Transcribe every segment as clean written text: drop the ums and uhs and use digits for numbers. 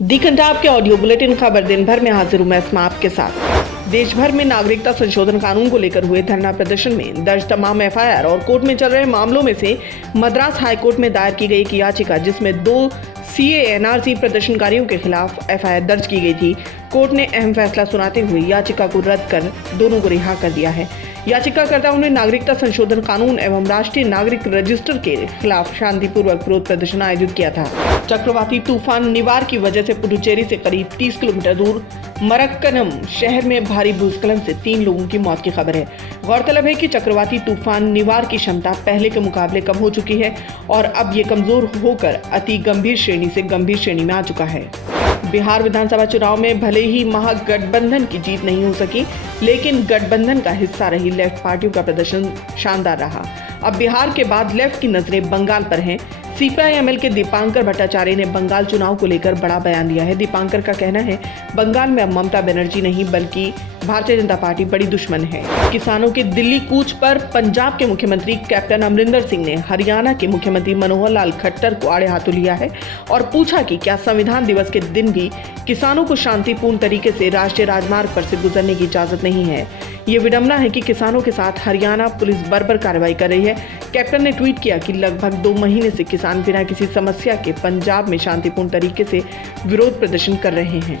दी घंटाब के audio bulletin खबर दिन भर में हाजिर हूं मैं अस्मा आपके साथ। देश भर में नागरिकता संशोधन कानून को लेकर हुए धरना प्रदर्शन में दर्ज तमाम एफआईआर और कोर्ट में चल रहे मामलों में से मद्रास हाईकोर्ट में दायर की गई एक याचिका जिसमें 2 सीए एनआरसी प्रदर्शनकारियों के खिलाफ एफआईआर दर्ज की गई थी, कोर्ट ने अहम फैसला सुनाते हुए याचिका को रद्द कर दोनों को रिहा कर दिया है। याचिकाकर्ताओं ने नागरिकता संशोधन कानून एवं राष्ट्रीय नागरिक रजिस्टर के खिलाफ शांतिपूर्वक विरोध प्रदर्शन आयोजित किया था। चक्रवाती तूफान निवार की वजह से पुडुचेरी से करीब 30 किलोमीटर दूर मरक्कनम शहर में भारी भूस्खलन से 3 लोगों की मौत की खबर है। गौरतलब है कि चक्रवाती तूफान निवार की क्षमता पहले के मुकाबले कम हो चुकी है और अब ये कमजोर होकर अति गंभीर श्रेणी से गंभीर श्रेणी में आ चुका है। बिहार विधानसभा चुनाव में भले ही महागठबंधन की जीत नहीं हो सकी, लेकिन गठबंधन का हिस्सा रही लेफ्ट पार्टियों का प्रदर्शन शानदार रहा। अब बिहार के बाद लेफ्ट की नजरें बंगाल पर हैं। सीपीआई-एमएल के दीपांकर भट्टाचार्य ने बंगाल चुनाव को लेकर बड़ा बयान दिया है। दीपांकर का कहना है, बंगाल में अब ममता बनर्जी नहीं बल्कि भारतीय जनता पार्टी बड़ी दुश्मन है। किसानों के दिल्ली कूच पर पंजाब के मुख्यमंत्री कैप्टन अमरिंदर सिंह ने हरियाणा के मुख्यमंत्री मनोहर लाल खट्टर को आड़े हाथों लिया है और पूछा कि क्या संविधान दिवस के दिन भी किसानों को शांतिपूर्ण तरीके से राष्ट्रीय राजमार्ग पर से गुजरने की इजाजत नहीं है। ये विडंबना है कि किसानों के साथ हरियाणा पुलिस बर्बर कार्रवाई कर रही है। कैप्टन ने ट्वीट किया कि लगभग 2 महीने से किसान बिना किसी समस्या के पंजाब में शांतिपूर्ण तरीके से विरोध प्रदर्शन कर रहे हैं।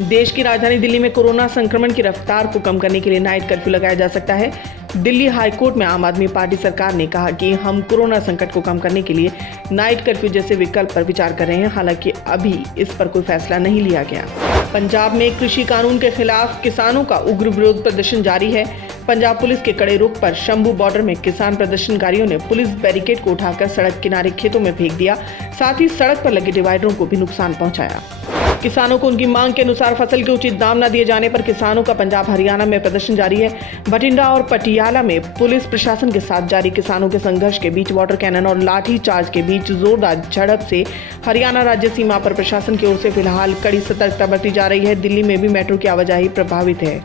देश की राजधानी दिल्ली में कोरोना संक्रमण की रफ्तार को कम करने के लिए नाइट कर्फ्यू लगाया जा सकता है। दिल्ली हाईकोर्ट में आम आदमी पार्टी सरकार ने कहा कि हम कोरोना संकट को कम करने के लिए नाइट कर्फ्यू जैसे विकल्प पर विचार कर रहे हैं, हालांकि अभी इस पर कोई फैसला नहीं लिया गया। पंजाब में कृषि कानून के खिलाफ किसानों का उग्र विरोध प्रदर्शन जारी है। पंजाब पुलिस के कड़े रुख पर शंभू बॉर्डर में किसान प्रदर्शनकारियों ने पुलिस बैरिकेड को उठाकर सड़क किनारे खेतों में फेंक दिया, साथ ही सड़क पर लगे डिवाइडरों को भी नुकसान पहुंचाया। किसानों को उनकी मांग के अनुसार फसल के उचित दाम न दिए जाने पर किसानों का पंजाब हरियाणा में प्रदर्शन जारी है। बठिंडा और पटियाला में पुलिस प्रशासन के साथ जारी किसानों के संघर्ष के बीच वाटर कैनन और लाठी चार्ज के बीच जोरदार झड़प से हरियाणा राज्य सीमा पर प्रशासन की ओर से फिलहाल कड़ी सतर्कता बरती जा रही है। दिल्ली में भी मेट्रो की आवाजाही प्रभावित है।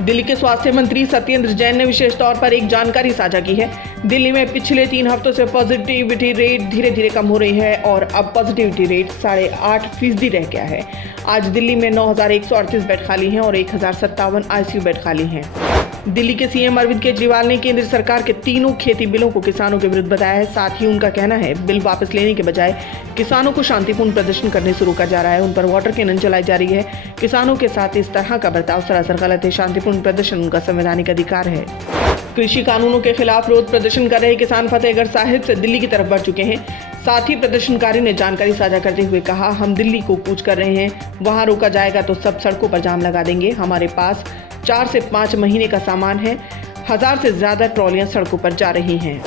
दिल्ली के स्वास्थ्य मंत्री सत्येंद्र जैन ने विशेष तौर पर एक जानकारी साझा की है। दिल्ली में पिछले 3 हफ्तों से पॉजिटिविटी रेट धीरे धीरे कम हो रही है और अब पॉजिटिविटी रेट 8.5% रह गया है। आज दिल्ली में 9,138 बेड खाली हैं और 1,057 आईसीयू बेड खाली हैं। दिल्ली के सीएम अरविंद केजरीवाल ने केंद्र सरकार के तीनों खेती बिलों को किसानों के विरुद्ध बताया है। साथ ही उनका कहना है, बिल वापस लेने के बजाय किसानों को शांतिपूर्ण प्रदर्शन करने से रोका जा रहा है, उन पर वाटर कैनन चलाई जा रही है। किसानों के साथ इस तरह का बर्ताव सरासर गलत है। शांतिपूर्ण प्रदर्शन उनका संवैधानिक अधिकार है। कृषि कानूनों के खिलाफ विरोध प्रदर्शन कर रहे किसान फतेहगढ़ साहिब से दिल्ली की तरफ बढ़ चुके हैं। साथ ही प्रदर्शनकारी ने जानकारी साझा करते हुए कहा, हम दिल्ली को कूच कर रहे हैं, वहां रोका जाएगा तो सब सड़कों पर जाम लगा देंगे। हमारे पास 4 से 5 महीने का सामान है। 1000 से ज्यादा ट्रॉलियां सड़कों पर जा रही हैं।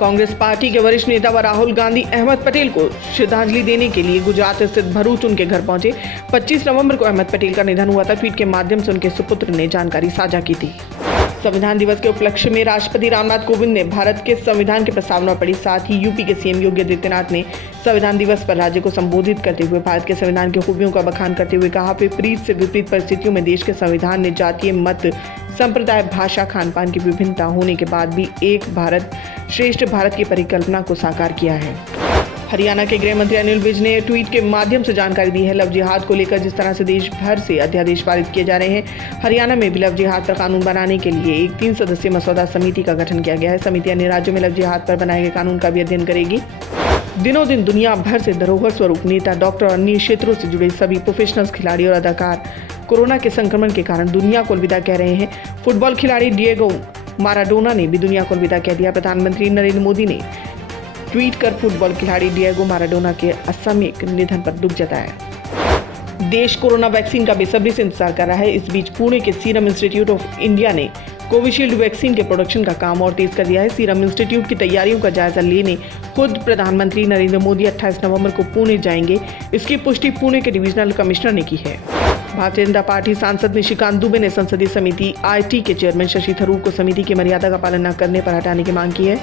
कांग्रेस पार्टी के वरिष्ठ नेता व राहुल गांधी अहमद पटेल को श्रद्धांजलि देने के लिए गुजरात स्थित भरूच उनके घर पहुंचे। 25 नवंबर को अहमद पटेल का निधन हुआ था। ट्वीट के माध्यम से उनके सुपुत्र ने जानकारी साझा की थी। संविधान दिवस के उपलक्ष्य में राष्ट्रपति रामनाथ कोविंद ने भारत के संविधान की प्रस्तावना पढ़ी। साथ ही यूपी के सीएम योगी आदित्यनाथ ने संविधान दिवस पर राज्य को संबोधित करते हुए भारत के संविधान की खूबियों का बखान करते हुए कहा, विपरीत से विपरीत परिस्थितियों में देश के संविधान ने जातीय, मत, संप्रदाय, भाषा, खान पान की विभिन्नता होने के बाद भी एक भारत श्रेष्ठ भारत की परिकल्पना को साकार किया है। हरियाणा के गृह मंत्री अनिल विज ने ट्वीट के माध्यम से जानकारी दी है। लव जिहाद को लेकर जिस तरह से देश भर से अध्यादेश पारित किए जा रहे हैं, हरियाणा में भी लव जिहाद पर कानून बनाने के लिए एक 3 सदस्यीय मसौदा समिति का गठन किया गया है। समिति अन्य राज्यों में लव जिहाद पर बनाए गए कानून का भी अध्ययन करेगी। दिनों दिन दुनिया भर से धरोहर स्वरूप नेता, डॉक्टर और अन्य क्षेत्रों से जुड़े सभी प्रोफेशनल्स, खिलाड़ी और अदाकार कोरोना के संक्रमण के कारण दुनिया को अलविदा कह रहे हैं। फुटबॉल खिलाड़ी डिएगो माराडोना ने भी दुनिया को अलविदा कह दिया। प्रधानमंत्री नरेंद्र मोदी ने ट्वीट कर फुटबॉल खिलाड़ी डिएगो माराडोना के असामयिक निधन पर दुख जताया। देश कोरोना वैक्सीन का बेसब्री से इंतजार कर रहा है। इस बीच पुणे के सीरम इंस्टीट्यूट ऑफ इंडिया ने कोविशील्ड वैक्सीन के प्रोडक्शन का काम और तेज कर दिया है। सीरम इंस्टीट्यूट की तैयारियों का जायजा लेने खुद प्रधानमंत्री नरेंद्र मोदी 28 नवंबर को पुणे जाएंगे। इसकी पुष्टि पुणे के डिविजनल कमिश्नर ने की है। भारतीय जनता पार्टी सांसद निशिकांत दुबे ने संसदीय समिति आईटी के चेयरमैन शशि थरूर को समिति की मर्यादा का पालन न करने पर हटाने की मांग की है।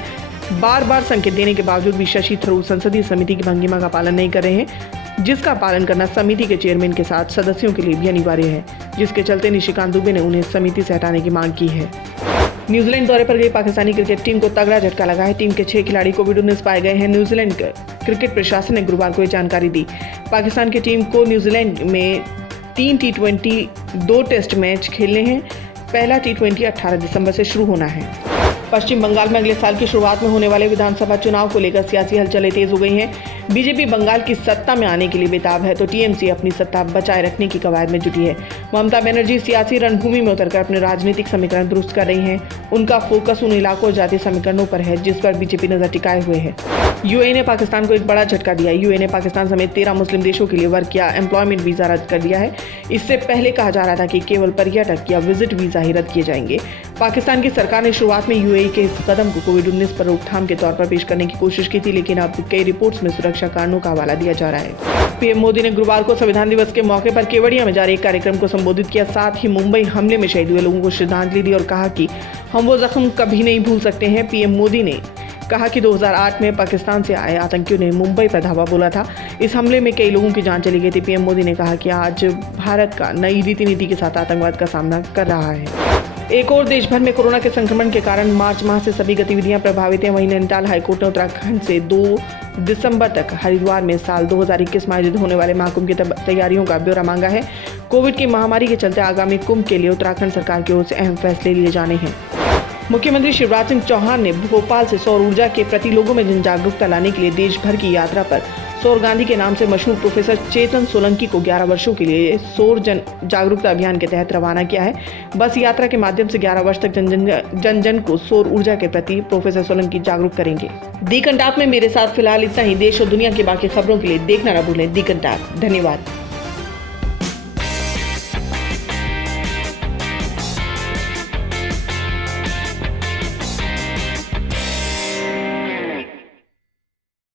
बार बार संकेत देने के बावजूद भी शशि थरूर संसदीय समिति की भंगिमा का पालन नहीं कर रहे हैं, जिसका पालन करना समिति के चेयरमैन के साथ सदस्यों के लिए भी अनिवार्य है, जिसके चलते निशिकांत दुबे ने उन्हें समिति से हटाने की मांग की है। न्यूजीलैंड दौरे पर गई पाकिस्तानी क्रिकेट टीम को तगड़ा झटका लगा है। टीम के 6 खिलाड़ी कोविड-19 पाए गए हैं। न्यूजीलैंड क्रिकेट प्रशासन ने गुरुवार को ये जानकारी दी। पाकिस्तान की टीम को न्यूजीलैंड में 3 T20 2 टेस्ट मैच खेलने हैं। पहला T20 18 दिसंबर से शुरू होना है। पश्चिम बंगाल में अगले साल की शुरुआत में होने वाले विधानसभा चुनाव को लेकर सियासी हलचलें तेज हो गई हैं। बीजेपी बंगाल की सत्ता में आने के लिए बेताब है तो टीएमसी अपनी सत्ता बचाए रखने की कवायद में जुटी है। ममता बनर्जी सियासी रणभूमि में उतरकर अपने राजनीतिक समीकरण दुरुस्त कर रही हैं। उनका फोकस उन इलाकों और जातीय समीकरणों पर है जिस पर बीजेपी नजर टिकाए हुए है। यूएई ने पाकिस्तान को एक बड़ा झटका दिया है। यूएई ने पाकिस्तान समेत 13 मुस्लिम देशों के लिए वर्क या एम्प्लॉयमेंट वीजा रद्द कर दिया है। इससे पहले कहा जा रहा था कि केवल पर्यटक या विजिट वीजा ही रद्द किए जाएंगे। पाकिस्तान की सरकार ने शुरुआत में यूएई के इस कदम को कोविड-19 पर रोकथाम के तौर पर पेश करने की कोशिश की थी, लेकिन अब कई रिपोर्ट्स में सुरक्षा कारणों का हवाला दिया जा रहा है। पीएम मोदी ने गुरुवार को संविधान दिवस के मौके पर केवड़िया में जारी एक कार्यक्रम को संबोधित किया। साथ ही मुंबई हमले में शहीद हुए लोगों को श्रद्धांजलि दी और कहा कि हम वो जख्म कभी नहीं भूल सकते हैं। पीएम मोदी ने कहा कि 2008 में पाकिस्तान से आए आतंकियों ने मुंबई पर धावा बोला था। इस हमले में कई लोगों की जान चली गई थी। पीएम मोदी ने कहा कि आज भारत का नई रीति नीति के साथ आतंकवाद का सामना कर रहा है। एक और देश भर में कोरोना के संक्रमण के कारण मार्च माह से सभी गतिविधियां प्रभावित हैं। वहीं नैनीताल हाईकोर्ट ने उत्तराखंड से 2 दिसंबर तक हरिद्वार में साल 2021 में आयोजित होने वाले महाकुंभ की तैयारियों का ब्यौरा मांगा है। कोविड की महामारी के चलते आगामी कुंभ के लिए उत्तराखंड सरकार की ओर से अहम फैसले लिए जाने हैं। मुख्यमंत्री शिवराज सिंह चौहान ने भोपाल से सौर ऊर्जा के प्रति लोगों में जन जागरूकता लाने के लिए देश भर की यात्रा पर सौर गांधी के नाम से मशहूर प्रोफेसर चेतन सोलंकी को 11 वर्षों के लिए सौर जन जागरूकता अभियान के तहत रवाना किया है। बस यात्रा के माध्यम से 11 वर्ष तक जन जन को सौर ऊर्जा के प्रति प्रोफेसर सोलंकी जागरूक करेंगे। दी कंटाप में मेरे साथ फिलहाल इतना ही। देश और दुनिया की बाकी खबरों के लिए देखना न भूलें दी कंटाप। धन्यवाद।